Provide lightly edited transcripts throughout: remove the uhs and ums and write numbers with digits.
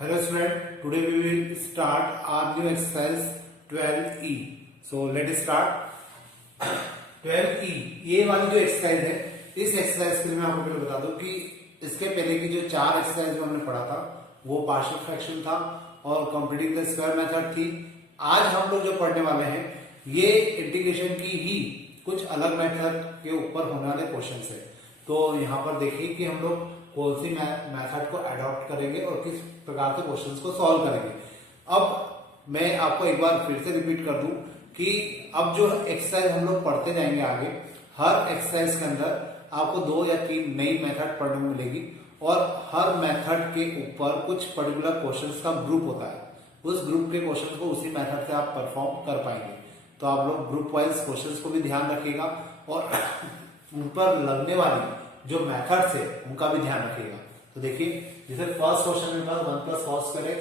Hello student, today we will start our new exercise 12E. So let us start 12E. ये वाली जो exercise है, इस exercise के लिए मैं आपको पहले बता दूं कि इसके पहले की जो चार एक्सरसाइज हमने पढ़ा था वो पार्शियल फ्रैक्शन था और कंप्लीटिंग द स्क्वायर मेथड थी। आज हम लोग जो पढ़ने वाले हैं ये इंटीग्रेशन की ही कुछ अलग मेथड के ऊपर होने वाले क्वेश्चन है। तो यहाँ पर देखिए कि हम लोग कौन सी मेथड को अडॉप्ट करेंगे और किस प्रकार से क्वेश्चंस को सॉल्व करेंगे। अब मैं आपको एक बार फिर से रिपीट कर दूं कि अब जो एक्सरसाइज हम लोग पढ़ते जाएंगे आगे, हर एक्सरसाइज के अंदर आपको 2 या 3 नई मेथड पढ़ने को मिलेगी और हर मेथड के ऊपर कुछ पर्टिकुलर क्वेश्चंस का ग्रुप होता है। उस ग्रुप के क्वेश्चंस को उसी मेथड से आप परफॉर्म कर पाएंगे। तो आप लोग ग्रुप वाइज क्वेश्चंस को भी ध्यान रखिएगा और उन पर लगने वाली जो मेथड्स है उनका भी ध्यान रखिएगा। तो देखिए, जैसे फर्स्ट क्वेश्चन में पास 1 + cos² x,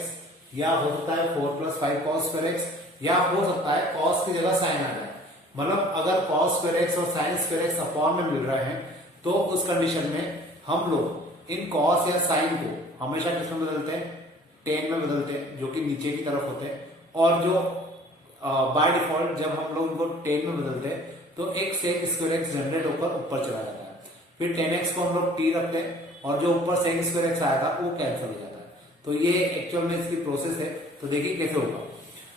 या हो सकता है 4 + 5 cos² x, या हो सकता है cos की जगह sin आ जाए। मतलब अगर cos² x और sin² x अपॉन में मिल रहे हैं तो उस कंडीशन में हम लोग इन cos या sin को हमेशा किसमें बदलते हैं, tan में बदलते हैं, जो कि नीचे की तरफ होते हैं। और जो बाय डिफॉल्ट जब हम लोग इनको tan में बदलते हैं तो एक sec² x जनरेट होकर ऊपर चला जाता है। फिर 10x को हम लोग t रखते हैं और जो ऊपर sec² x आया था वो कैंसिल हो जाता है। तो ये एक्चुअल में इसकी प्रोसेस है। तो देखिए कैसे होगा।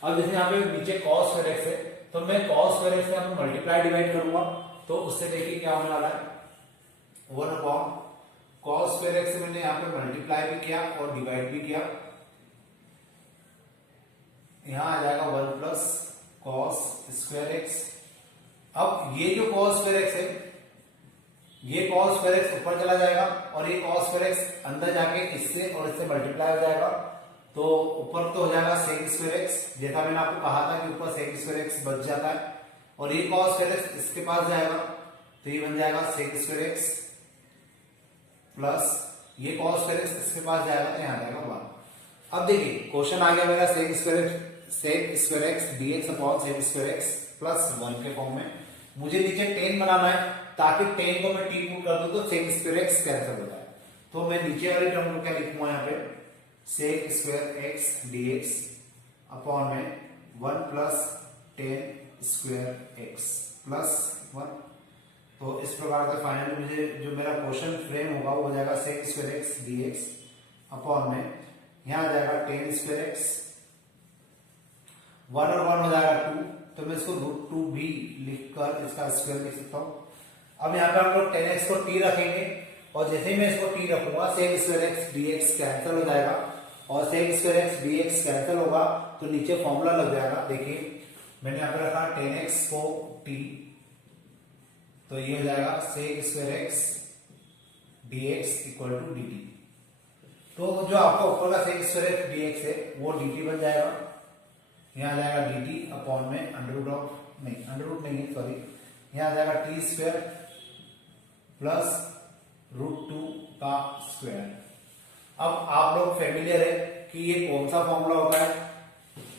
अब जैसे यहाँ पे नीचे cos² x है तो मैं cos² x से मल्टीप्लाई डिवाइड करूंगा तो उससे देखिए क्या होने वाला है, 1/cos² x से मैंने यहाँ पे मल्टीप्लाई भी किया और डिवाइड भी किया। यहाँ आ जाएगा 1 + cos² x। अब ये जो cos² x है ये cos² x ऊपर चला जाएगा और ये cos² x अंदर जाके इससे और इससे मल्टीप्लाई हो जाएगा। तो ऊपर तो हो जाएगा sec² x, जैसा मैंने आपको कहा था कि ऊपर sec² x बच जाता है और ये cos² x इसके पास जाएगा तो ये बन जाएगा sec² x प्लस ये cos² x इसके पास जाएगा तो यहाँ जाएगा 1। अब देखिए क्वेश्चन आ गया मेरा sec² x dx upon sec² x plus 1 के फॉर्म में। मुझे नीचे tan बनाना है ताकि tan को मैं t पुट कर दूं तो sec² x कैंसिल हो जाए। तो मैं नीचे वाली टर्म को क्या लिखूंगा यहाँ पे, sec² x dx अपॉन में 1 + tan² x प्लस 1। तो इस प्रकार से फाइनली मुझे जो मेरा क्वेश्चन फ्रेम होगा वो हो जाएगा sec² x dx अपॉन में यहाँ आ जाएगा tan² x, 1 और 1 हो जाएगा 2, तो मैं इसको √2 भी लिखकर इसका स्क्वायर लिख सकता हूं। अब यहाँ पे हम लोग 10x को t रखेंगे और जैसे ही मैं इसको t रखूंगा sec² x dx कैंसिल हो जाएगा और sec² x dx कैंसिल होगा तो नीचे फॉर्मूला लग जाएगा। देखिए मैंने यहाँ पे रखा 10x को t, तो ये हो जाएगा sec² x dx = dt। तो जो आपका ऊपर का sec² x dx है वो dt बन जाएगा। यहाँ आ जाएगा dt अपॉन में अंडररूट नहीं है सॉरी, यहाँ आ जाएगा t² प्लस √2 का स्क्वायर। अब आप लोग फेमिलियर है कि ये कौन सा फॉर्मूला होता है,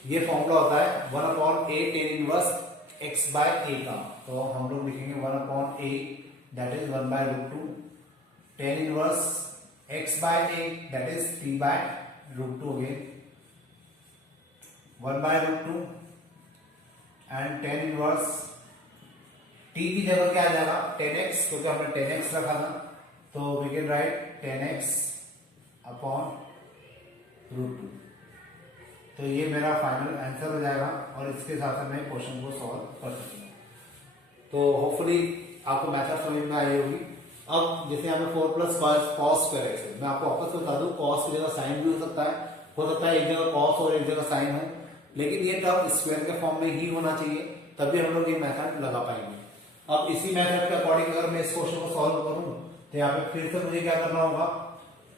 ये फॉर्मूला होता है 1/a tan 1 x/a का। तो हम लोग लिखेंगे 1/a that is 1/√2 tan 1 x/a that is t/√2 again 1/√2 and tan 1 t की जगह क्या आ जाएगा 10x, क्योंकि हमने 10x रखा था तो we can right 10x upon √2। तो ये मेरा फाइनल आंसर हो जाएगा और इसके साथ मैं क्वेश्चन को सॉल्व कर सकूंगा। तो होपफुली आपको मेथड समझ में आई होगी। अब जैसे हमें 4 + cos² x है, मैं आपको वापस बता दूं cos की जगह sin भी हो सकता है एक जगह cos और एक जगह sin हो, लेकिन ये टर्म स्क्वायर के फॉर्म में ही होना चाहिए, तभी हम लोग ये मेथड लगा पाएंगे। अब इसी मेथड के अकॉर्डिंग अगर मैं इस क्वेश्चन को सॉल्व करूं तो यहाँ पे फिर से मुझे क्या करना होगा,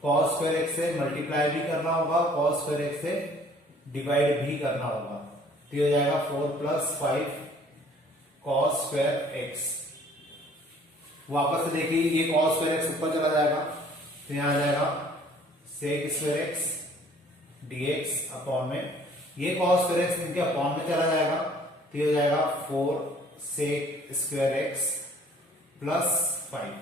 cos² x से मल्टीप्लाई भी करना होगा, cos² x से डिवाइड भी करना होगा। तो ये हो जाएगा 4 + 5 cos² x। वापस से देखिए ये cos² x ऊपर चला जाएगा तो यहाँ आ जाएगा sec² x dx अपॉन में ये cos² x इनके अपॉन में चला जाएगा तो ये हो जाएगा 4 sec² x प्लस 5।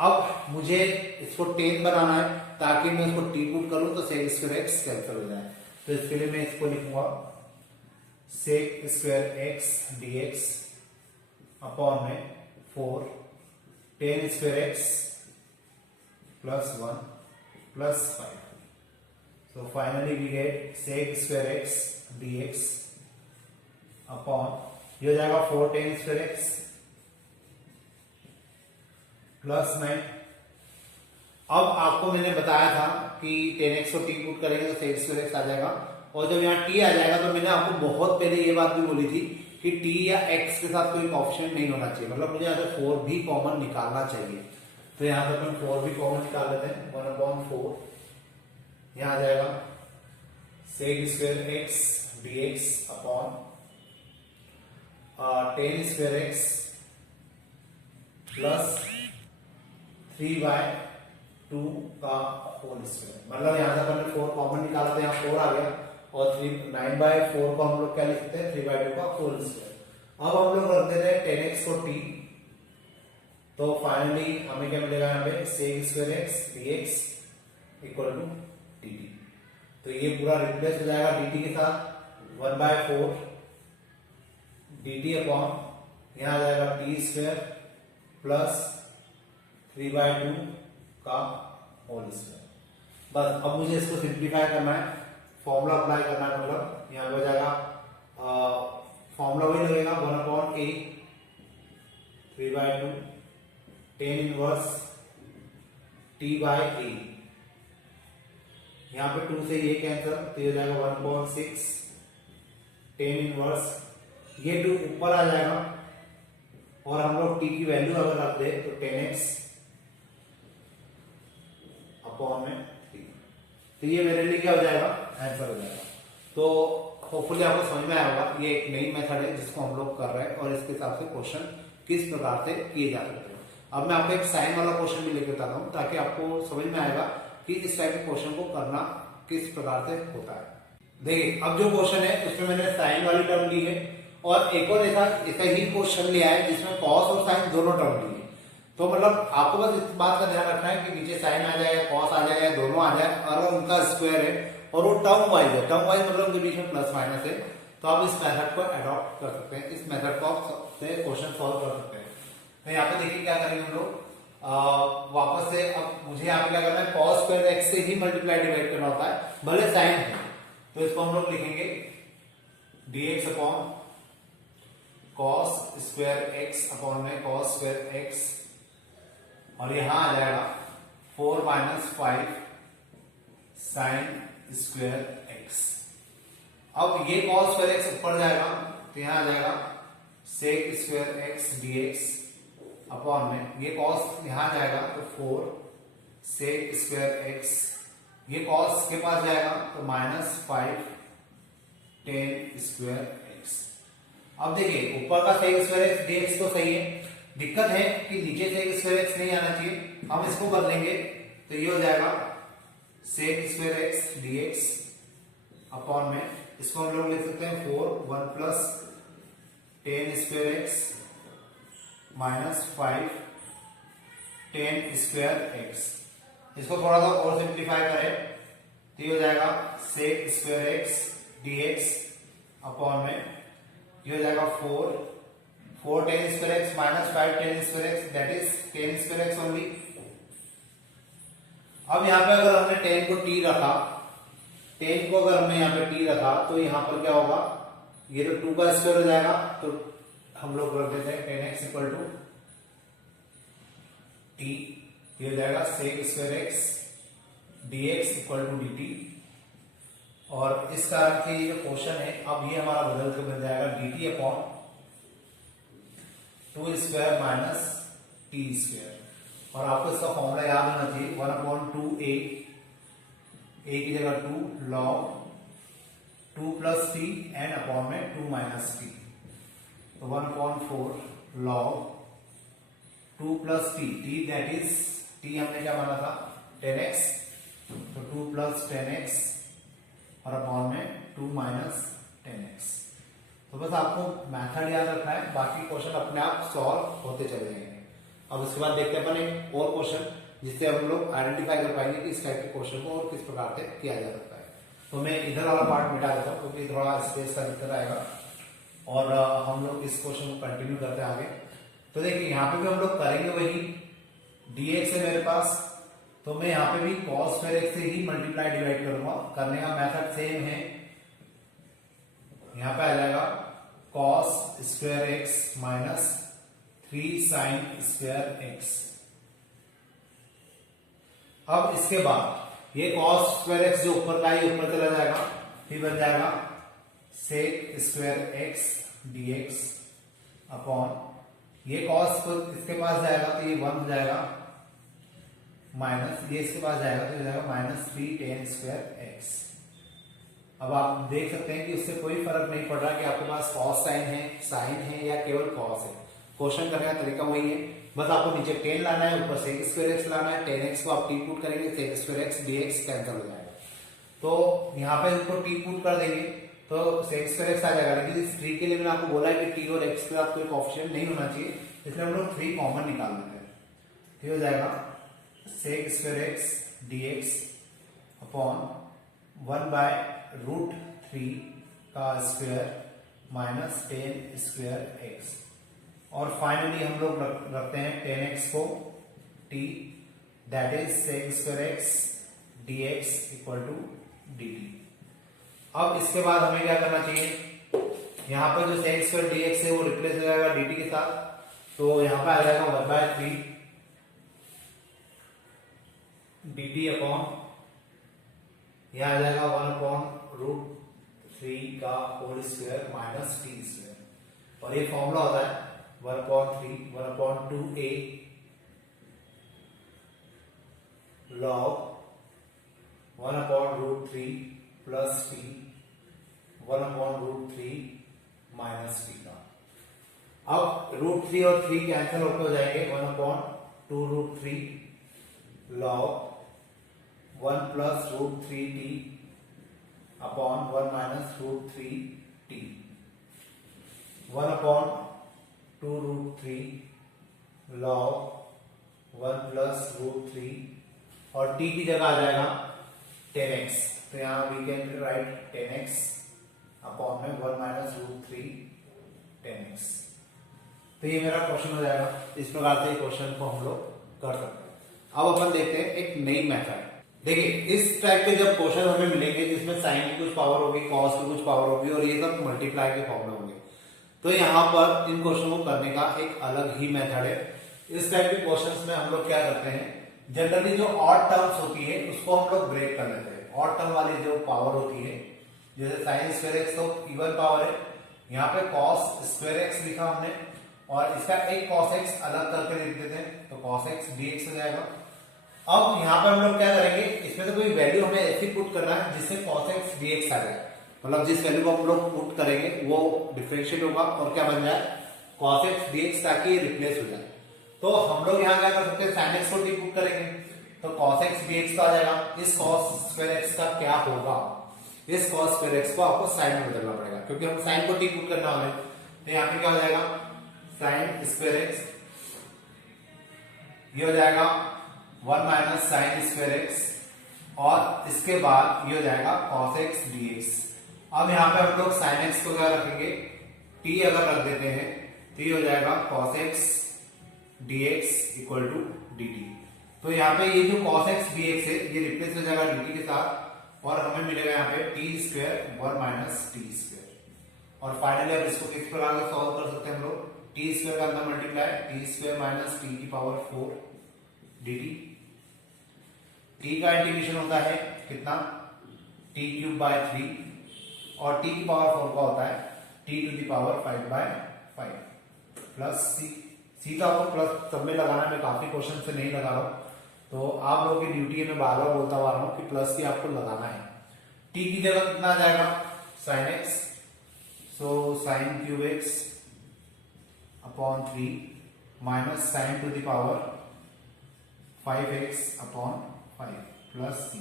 अब मुझे इसको 10 बनाना है ताकि मैं इसको टी पुट करूं तो सेक स्क्वायर एक्स कैंसिल हो जाए। तो इसके लिए मैं इसको लिखूंगा sec square x dx upon में 4 10 square x plus 1 plus 5। So finally we get sec square x dx upon ये हो जाएगा 4 10 स्क्वायर x प्लस 9। अब आपको मैंने बताया था कि 10x को t पुट करेंगे तो sec स्क्वायर x आ जाएगा, और जब यहाँ t आ जाएगा तो मैंने आपको बहुत पहले ये बात भी बोली थी कि t या x के साथ कोई ऑप्शन नहीं होना चाहिए, मतलब मुझे यहाँ से 4 भी कॉमन निकालना चाहिए। तो यहाँ से अपन 4 भी कॉमन निकाल लेते हैं, 1/4 यहाँ आ जाएगा sec square x dx upon 10 square x plus 3/2 का होल स्क्वायर। मतलब यहाँ से हमने 4 कॉमन निकाला था, यहाँ 4 आ गया, और 9/4 को हम लोग क्या लिखते हैं 3/2 का होल स्क्वायर। अब हम लोग रख देते हैं 10x को t, तो फाइनली हमें क्या मिलेगा यहाँ पे sec square x dx equal to dt। तो ये पूरा रिप्लेस हो जाएगा dt के साथ 1/4 dt अपॉन यहाँ आ जाएगा t स्क्वायर प्लस 3/2 का होल स्क्वायर। बस अब मुझे इसको सिंप्लीफाई करना है, फॉर्मूला अप्लाई करना है, मतलब यहाँ पे हो जाएगा फॉर्मूला वही लगेगा 1/a 3/2 10 इनवर्स t/a। यहाँ पे 2 से ये कैंसिल, तो ये हो जाएगा 1/6 10 इनवर्स, ये 2 ऊपर आ जाएगा, और हम लोग t की वैल्यू अगर रख दे तो 10x अपॉन में 3। तो ये मेरे लिए क्या हो जाएगा आंसर हो जाएगा। तो होपफुली आपको समझ में आया होगा, ये एक नई मेथड है जिसको हम लोग कर रहे हैं, और इसके हिसाब से क्वेश्चन किस प्रकार से किए जा सकते हैं। अब मैं आपको एक साइन वाला क्वेश्चन भी लेकर बताता हूँ ताकि आपको समझ में आएगा कि इस टाइप के क्वेश्चन को करना किस प्रकार से होता है। देखिए अब जो क्वेश्चन है उसमें मैंने साइन वाली टर्म ली है, और एक और ऐसा ही क्वेश्चन लिया है जिसमें कॉस और साइन दोनों टर्म ली है। तो मतलब आपको बस इस बात का ध्यान रखना है कि नीचे साइन आ जाए, कॉस आ जाए, दोनों आ जाए, और उनका स्क्वायर है और वो टर्म वाइज है। टर्म वाइज मतलब उनके बीच में प्लस माइनस है, तो आप इस मेथड को अडॉप्ट कर सकते हैं, इस मेथड को आप से क्वेश्चन सॉल्व कर सकते हैं। तो यहाँ पे देखिए क्या करेंगे हम लोग, वापस से अब मुझे यहाँ पे क्या करना है, कॉस स्क्वायर एक्स से ही मल्टीप्लाई डिवाइड करना होता है, भले साइन है। तो इसको हम लोग लिखेंगे dx upon cos square x upon में कॉस स्क्वायर एक्स, और यहां आ जाएगा 4 - 5 साइन स्क्वायर एक्स। अब ये कॉस स्क्वायर एक्स ऊपर जाएगा तो यहां आ जाएगा sec square x dx upon में ये कॉस यहां जाएगा तो 4 सेक स्क्वायर एक्स, ये कॉस के पास जाएगा तो -5 10 स्क्वायर एक्स। अब देखिए ऊपर का सेक स्क्वायर एक्स dx तो सही है, दिक्कत है कि नीचे सेक स्क्वायर एक्स नहीं आना चाहिए। हम इसको बदलेंगे तो ये हो जाएगा sec square x dx upon में, इसको हम लोग लिख सकते हैं 4 1 plus 10 square x -5 10 square x. इसको थोड़ा सा और सिंप्लीफाई करें तो ये हो जाएगा sec square x dx upon में ये हो जाएगा 4 10 square x -5 10 square x, that is 10 square x only. अब यहाँ पे अगर हमने 10 को t रखा, 10 को अगर हमने यहाँ पे t रखा तो यहाँ पर क्या होगा, ये तो 2 का स्क्वायर हो जाएगा, तो हम लोग रख देते हैं 10x इक्वल टू t, ये हो जाएगा sec square x dx equal to dt। और इस कारण से ये जो क्वेश्चन है अब ये हमारा बदल के बन जाएगा dt upon 2 square minus T square. और आपको इसका फॉर्मूला याद होना चाहिए 1/2a, a की जगह 2 log 2 plus t and upon में 2 माइनस टी, तो 1/4 log 2 plus t that is t हमने क्या माना था 10x, तो 2 प्लस 10x और अपॉन में 2 माइनस 10x। तो बस आपको मेथड याद रखना है, बाकी क्वेश्चन अपने आप सॉल्व होते चले जाएंगे। अब उसके बाद देखते हैं अपन एक और क्वेश्चन जिससे हम लोग आइडेंटिफाई कर पाएंगे कि इस टाइप के क्वेश्चन को और किस प्रकार से किया जा सकता है। तो मैं इधर वाला पार्ट मिटा देता हूँ क्योंकि थोड़ा स्पेस का दिक्कत आएगा और हम लोग इस क्वेश्चन को कंटिन्यू करते हैं आगे। तो देखिए यहाँ पे भी हम लोग करेंगे वही, dx है मेरे पास, तो मैं यहाँ पे भी cos स्क्वायर x से ही मल्टीप्लाई डिवाइड करूंगा। करने का मेथड सेम है, यहाँ पे आ जाएगा cos square x minus 3 sin square x। अब इसके बाद ये cos स्क्वायर x जो ऊपर का है ऊपर चला जाएगा, फिर बन जाएगा sec square x dx upon ये cos को इसके पास जाएगा तो ये 1 हो जाएगा, माइनस ये इसके पास जाएगा तो ये जाएगा माइनस 3 tan स्क्वायर x। अब आप देख सकते हैं कि उससे कोई फर्क नहीं पड़ रहा कि आपके पास cos साइन है या केवल cos है। क्वेश्चन करने का तरीका वही है, बस आपको नीचे tan लाना है, ऊपर sec स्क्वायर x लाना है। tan x को आप t पुट करेंगे, sec square x dx cancel हो जाएगा। तो यहाँ पे इसको t पुट कर देंगे तो sec स्क्वायर x आ जाएगा। लेकिन इस 3 के लिए मैंने आपको बोला है कि t और x के साथ कोई कोएफिशिएंट नहीं होना चाहिए, इसलिए हम लोग 3 कॉमन निकाल लेते हैं। ये हो जाएगा sec square x dx upon 1/√3 का square minus tan square x। और फाइनली हम लोग रखते हैं tan x को t, that is sec square x dx equal to dt। अब इसके बाद हमें क्या करना चाहिए, यहाँ पर जो sec स्क्वायर dx है वो रिप्लेस हो जाएगा dt के साथ, तो यहाँ पर आ जाएगा 1/3 dt अपॉन यह आ जाएगा 1/√3 का whole square minus t square. और ये फॉर्मूला होता है 1/2a log 1/√3 plus t 1/√3 minus t का। अब √3 और 3 कैंसिल होकर हो जाएंगे, 1/2√3 log 1 plus √3t upon 1 minus √3t, 1/2√3 log 1 plus √3 और t की जगह आ जाएगा tan x, तो यहाँ we can write tan x upon में 1 माइनस √3 tan x। तो ये मेरा क्वेश्चन हो जाएगा। इस प्रकार से क्वेश्चन को हम लोग कर सकते हैं। अब अपन देखते हैं एक नई मेथड। देखिए इस टाइप के जब क्वेश्चन हमें मिलेंगे जिसमें साइन की कुछ पावर होगी, कॉस की कुछ पावर होगी और ये सब मल्टीप्लाई के फॉर्म में होंगे, तो यहाँ पर इन क्वेश्चन को करने का एक अलग ही मेथड है। इस टाइप के क्वेश्चंस में हम लोग क्या करते हैं, जनरली जो ऑड टर्म्स होती है उसको हम लोग ब्रेक कर लेते हैं। ऑड टर्म वाली जो पावर होती है, जैसे साइन स्क्वायर एक्स तो इवन पावर है, यहाँ पे कॉस स्क्वायर एक्स लिखा हमने और इसका एक कॉस एक्स अलग करके लिख देते हैं, तो कॉस एक्स dx हो जाएगा। अब यहाँ पे हम लोग क्या करेंगे, इसमें तो कोई वैल्यू हमें ऐसी पुट करना है जिससे cos x dx आ जाए, मतलब जिस वैल्यू को हम लोग पुट करेंगे वो डिफरेंशिएट होगा और क्या बन जाए cos x dx, ताकि रिप्लेस हो जाए। तो हम लोग यहाँ क्या कर सकते हैं, sin x को टी पुट करेंगे तो cos x dx का आ जाएगा। इस cos स्क्वायर x का क्या होगा, इस cos स्क्वायर x को आपको साइन में बदलना पड़ेगा क्योंकि हम साइन को टी पुट करना हमें। तो यहाँ पे क्या हो जाएगा sin स्क्वायर x, ये हो जाएगा 1 माइनस साइन स्क्वायर एक्स और इसके बाद ये हो जाएगा cos x dx। अब यहाँ पे हम लोग sin x को क्या रखेंगे, t अगर रख देते हैं तो ये हो जाएगा cos x dx equal to dt। तो यहाँ पे ये जो cos x dx है ये रिप्लेस हो जाएगा dt के साथ और हमें मिलेगा यहाँ पे t square 1 minus t square. और फाइनली अब इसको किस प्रकार से सॉल्व कर सकते हैं हम लोग, t स्क्वायर का अंदर multiply t square minus t की पावर 4 dt। t का इंटीग्रेशन होता है कितना, t³ 3 और t की पावर 4 का होता है t⁵ प्लस c का आपको प्लस सब में लगाना है। मैं काफी क्वेश्चन से नहीं लगा रहा हूं, तो आप लोगों की ड्यूटी है, मैं बार बार बोलता आ रहा हूं कि प्लस की आपको लगाना है। t की जगह कितना आ जाएगा sin x, सो sin³ upon 3 minus sin⁵ 5x upon 5 plus c।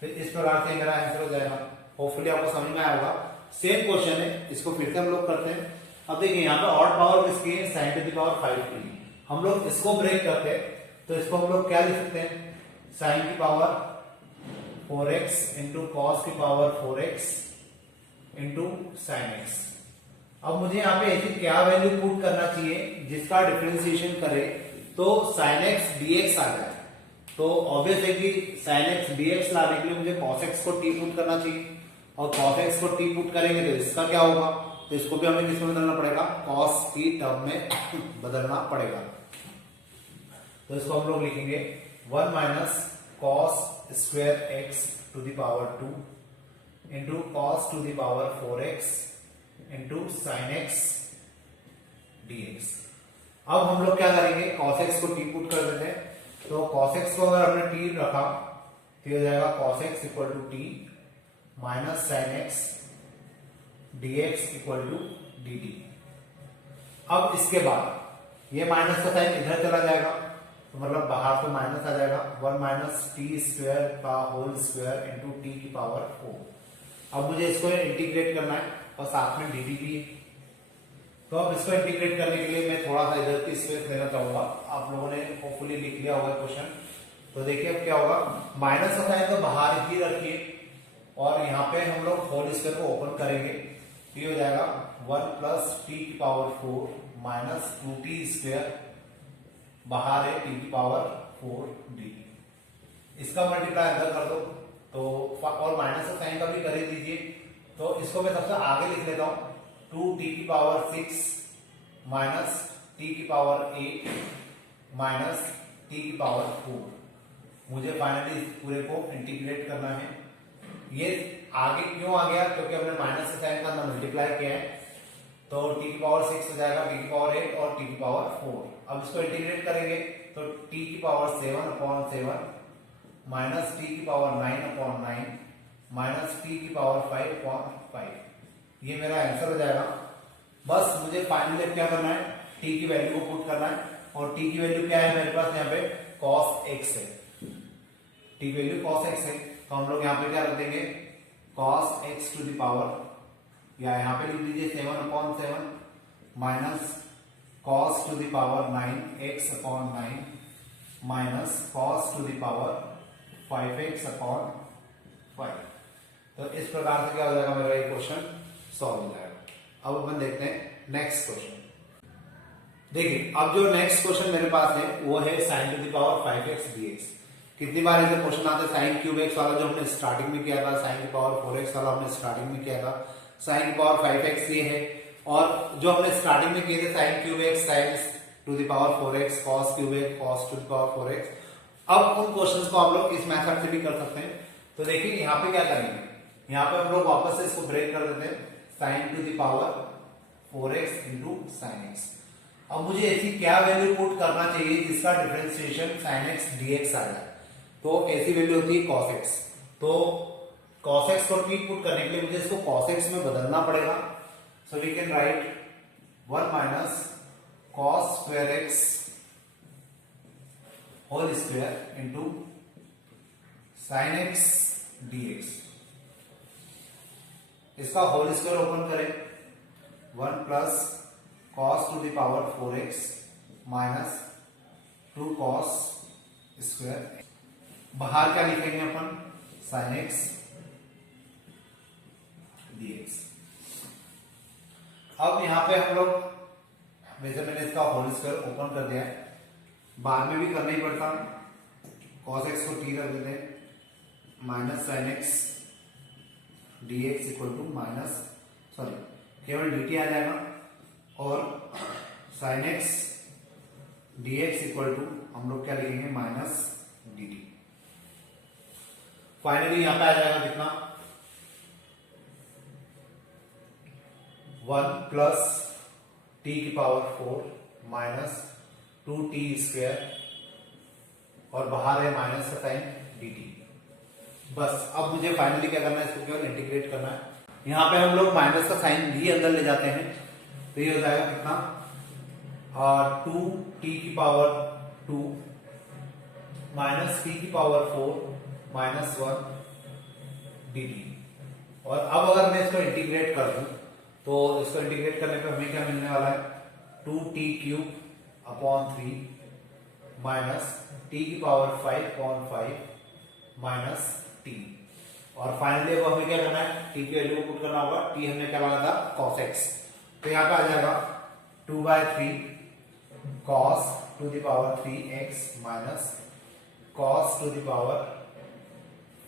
तो इस प्रकार से मेरा आंसर हो जाएगा। होपफुली आपको समझ में आया होगा। सेम क्वेश्चन है, इसको फिर से हम लोग करते हैं। अब देखिए यहाँ पे ऑड पावर किसकी है, sin⁵ 5 की। हम लोग इसको ब्रेक करते हैं तो इसको हम लोग क्या लिख सकते हैं, साइन की पावर 4x इंटू कॉस की power 4x into sine x. अब मुझे यहाँ पे ऐसी क्या वैल्यू पुट करना चाहिए जिसका डिफरेंशिएशन करे तो साइन एक्स डीएक्स आ जाए। तो ऑब्वियस है कि साइन एक्स डीएक्स लाने के लिए मुझे कॉस एक्स को टी पुट करना चाहिए, और कॉस एक्स को टी पुट करेंगे तो इसका क्या होगा, तो इसको भी हमें किसमें बदलना पड़ेगा, कॉस की टर्म में बदलना पड़ेगा। तो इसको हम लोग लिखेंगे 1 minus cos square x to the power 2 into cos to the power 4x into sine x DX. अब हम लोग क्या करेंगे, cos x को t पुट कर देते हैं। तो cos x को अगर हमने t रखा तो हो जाएगा cos x equal to T minus sine x dx equal to dt। अब इसके बाद ये माइनस का साइन इधर चला जाएगा, तो मतलब बाहर तो माइनस आ जाएगा, 1 माइनस टी स्क्वायर का होल स्क्वायर इंटू टी की पावर 4। अब मुझे इसको इंटीग्रेट करना है और साथ में dt भी है। तो अब इसको इंटीग्रेट करने के लिए मैं थोड़ा सा इधर की स्पेस लेना चाहूंगा। आप लोगों ने होपफुली लिख लिया होगा क्वेश्चन। तो देखिए अब क्या होगा, माइनस का साइन तो बाहर ही रखिए और यहाँ पे हम लोग होल स्क्वायर को ओपन करेंगे, ये हो जाएगा 1 प्लस टी की पावर 4 माइनस 2t स्क्वायर, बाहर है टी की पावर 4d। इसका मल्टीप्लाई अंदर कर दो तो, और माइनस का साइन का भी कर ही दीजिए। तो इसको मैं सबसे आगे लिख लेता हूं, 2t की पावर 6 माइनस t की पावर 8 माइनस t की पावर 4। मुझे फाइनली इस पूरे को इंटीग्रेट करना है। ये आगे क्यों आ गया, क्योंकि हमने माइनस का साइन का मल्टीप्लाई किया है। तो t की पावर 6 हो जाएगा t की पावर 8 और t की पावर 4। अब इसको इंटीग्रेट करेंगे तो t की पावर 7/7 माइनस t की पावर 9/9 माइनस t की पावर 5/5। ये मेरा आंसर हो जाएगा। बस मुझे फाइनली क्या करना है, t की वैल्यू को पुट करना है, और t की वैल्यू क्या है मेरे पास यहाँ पे cos x है, t वैल्यू cos x है। तो हम लोग यहाँ पे क्या रख देंगे, cos x to the power, या यहाँ पे लिख दीजिए 7/7 minus cos to the power 9x/9 minus cos to the power 5x/5। तो इस प्रकार से क्या हो जाएगा, मेरा ये क्वेश्चन सॉल्व हो जाएगा। अब अपन देखते हैं नेक्स्ट क्वेश्चन। देखिए अब जो नेक्स्ट क्वेश्चन मेरे पास है वो है sin to the power 5x dx। कितनी बार ऐसे क्वेश्चन आते हैं, साइन क्यूब एक्स वाला जो हमने स्टार्टिंग में किया था, साइन की पावर 4x वाला हमने स्टार्टिंग में किया था, साइन की पावर 5x ये है, और जो हमने स्टार्टिंग में किए थे sine cube x sign to the power 4x, cos cube x cos to the power 4x। अब उन क्वेश्चंस को आप लोग इस मेथड से भी कर सकते हैं। तो देखिए यहाँ पे क्या करेंगे, यहाँ पे हम लोग वापस से इसको ब्रेक कर देते हैं, sign to the power 4x into sine x. अब मुझे ऐसी क्या वैल्यू पुट करना चाहिए जिसका डिफरेंशिएशन साइन एक्स डीएक्स आ जाए। तो ऐसी वैल्यू होती है cos x। तो cos x को ठीक पुट करने के लिए मुझे इसको cos x में बदलना पड़ेगा। So we can write 1 minus cos square x whole square into sine x dx। इसका होल स्क्वायर ओपन करें, 1 plus cos to the power 4x minus 2 cos square. बाहर क्या लिखेंगे अपन, साइन एक्स dx। अब यहां पे हम लोग, वैसे मैंने इसका होल स्क्वायर ओपन कर दिया है, बाद में भी करना ही पड़ता, cos x को t रख देते हैं, minus sine x dx equal to minus, sorry केवल dt आ जाएगा, और sine x dx equal to हम लोग क्या लिखेंगे, माइनस dt। फाइनली यहां पे आ जाएगा कितना, 1 प्लस टी की पावर 4 माइनस 2t स्क्वायर, और बाहर है माइनस का साइन dt। बस अब मुझे फाइनली क्या करना है, इसको केवल इंटीग्रेट करना है। यहां पे हम लोग माइनस का साइन भी अंदर ले जाते हैं, तो ये हो जाएगा कितना, 2t की पावर 2 माइनस t की पावर 4 माइनस 1 dt। और अब अगर मैं इसको इंटीग्रेट कर दूं तो इसको इंटीग्रेट करने पे हमें क्या मिलने वाला है, 2t cube upon 3 minus T की पावर 5 अपॉन 5 माइनस टी। और फाइनली अब हमें क्या करना है, टी की वैल्यू को पुट करना होगा। टी हमने क्या माना था, cos x, तो यहाँ पे आ जाएगा 2/3 cos to the power 3x minus cos to the power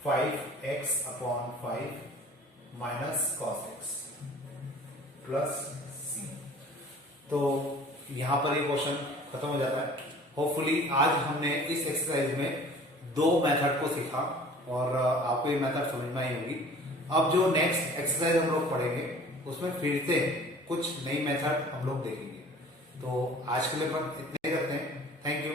5x upon 5 minus cos x plus c। तो यहां पर ये क्वेश्चन खत्म हो जाता है। होपफुली आज हमने इस एक्सरसाइज में दो मेथड को सीखा और आपको ये मेथड समझ में आई होगी। अब जो नेक्स्ट एक्सरसाइज हम लोग पढ़ेंगे उसमें फिर से कुछ नई मेथड हम लोग देखेंगे। तो आज के लिए इतने करते हैं। Thank you.